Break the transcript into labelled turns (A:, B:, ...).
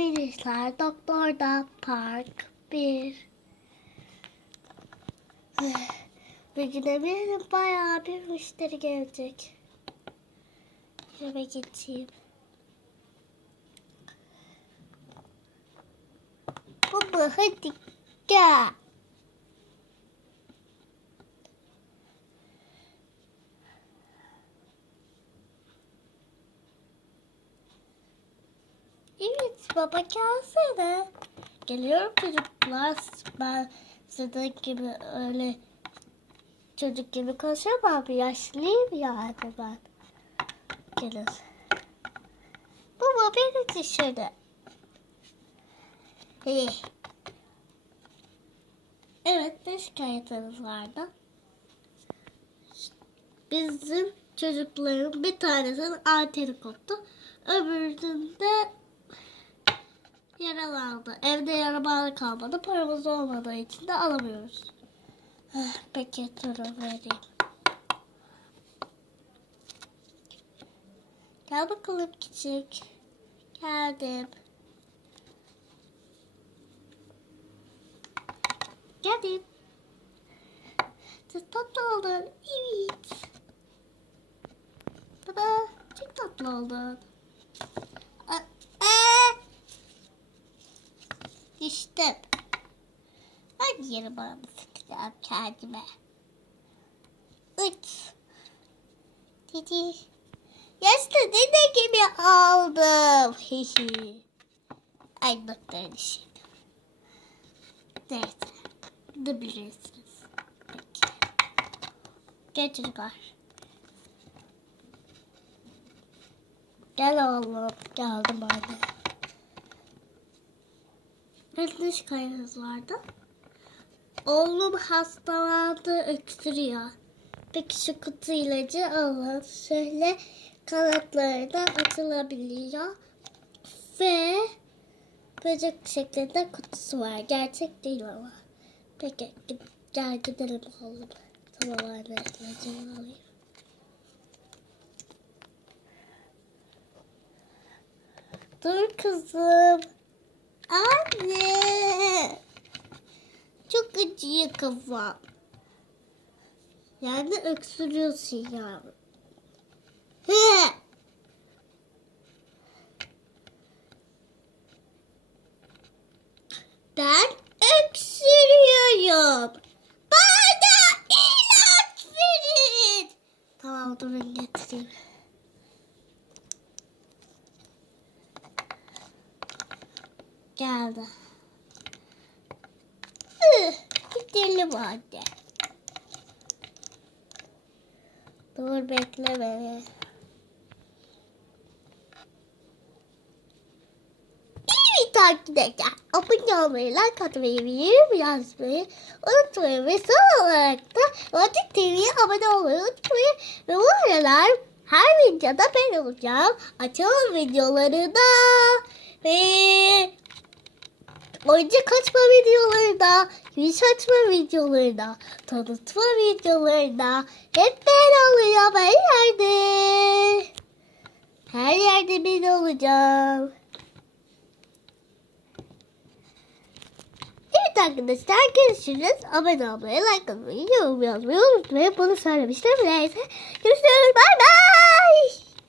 A: bir işler doktorda park bir. Bir gün eminim bayağı bir müşteri gelecek. Eve geçeyim. Baba hadi gel. Evet baba gelsene. Geliyorum çocuklar. Ben sizin gibi öyle çocuk gibi konuşamam. Yaşlıyım yani ben. Gelin. Baba beni dışarı. Hey. Evet ne şikayetiniz vardı? Bizim çocukların bir tanesinin anteni koptu. Öbürünün de yaralandı. Evde yaralandı kalmadı. Paramız olmadığı için de alamıyoruz. Ah, Peki turu vereyim. Gel bakalım küçük. Geldim. Geldim. Çok tatlı oldun. Evet. Baba çok tatlı oldun. Düştüm. Hadi yere bana sıkacağım kendime. Üç. Dedi. Yaşlı dede gibi aldım. Hihi. Ay doktor şimdi. Neyse. Ne bilirsiniz. Peki. Gel çocuklar. Gel oğlum. Geldim anne. Ne şikayetiniz vardı? Oğlum hastalandı öksürüyor. Peki şu kutu ilacı alın. Şöyle kanatlarından açılabiliyor. Ve böcek şeklinde kutusu var. Gerçek değil ama. Peki gel gidelim oğlum. Tamam anne ilacımı alayım. Dur kızım. Anne. Çok acıyor kafam. Yani öksürüyorsun yavrum. He. Ben öksürüyorum. Bana ilaç verin. Tamam dur ben getireyim. Geldi. Gidelim anne. Dur bekle beni. Evet arkadaşlar. Abone olmayı, like atmayı, yorum yazmayı unutmayın. Ve son olarak da Vatik TV'ye abone olmayı unutmayın. Ve bu aralar her videoda ben olacağım. Açalım videoları da. Ve oyuncak açma videolarında, yüz açma videolarında, tanıtma videolarında hep ben oluyorum her yerde. Her yerde ben olacağım. Evet arkadaşlar görüşürüz. Abone olmayı, like atmayı, yorum yazmayı unutmayın. Bunu söylemiştim. Neyse. Görüşürüz. Bay bay.